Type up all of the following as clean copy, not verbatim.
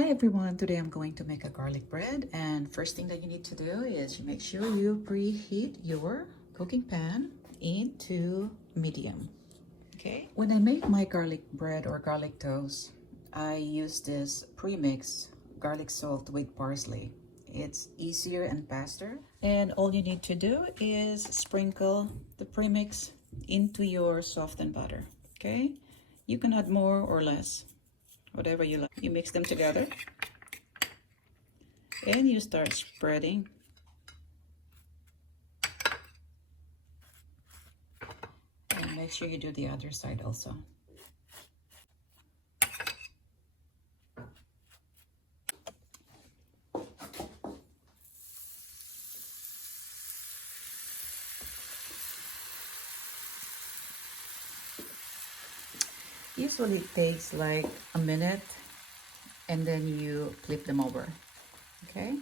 Hi everyone, today I'm going to make a garlic bread, and first thing that you need to do is you make sure you preheat your cooking pan into medium. Okay, when I make my garlic bread or garlic toast, I use this pre-mix garlic salt with parsley. It's easier and faster, and all you need to do is sprinkle the premix into your softened butter. Okay, you can add more or less, whatever you like. You mix them together and you start spreading. And make sure you do the other side also. Usually it takes like a minute, and then you flip them over. Okay,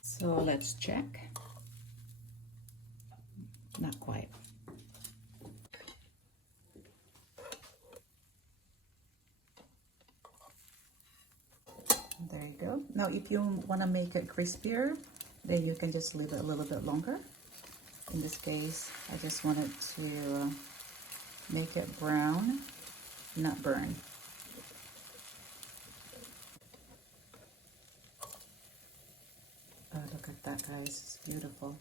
so let's check. Not quite. There you go. Now if you want to make it crispier, then you can just leave it a little bit longer. In this case, I just wanted to make it brown, not burn. Oh, look at that, guys. It's beautiful.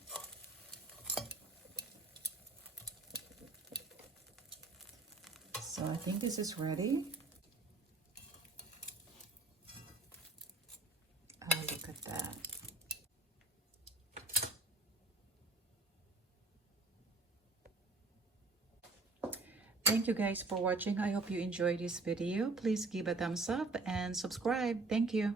So I think this is ready. Oh, look at that. Thank you guys for watching. I hope you enjoyed this video. Please give a thumbs up and subscribe. Thank you.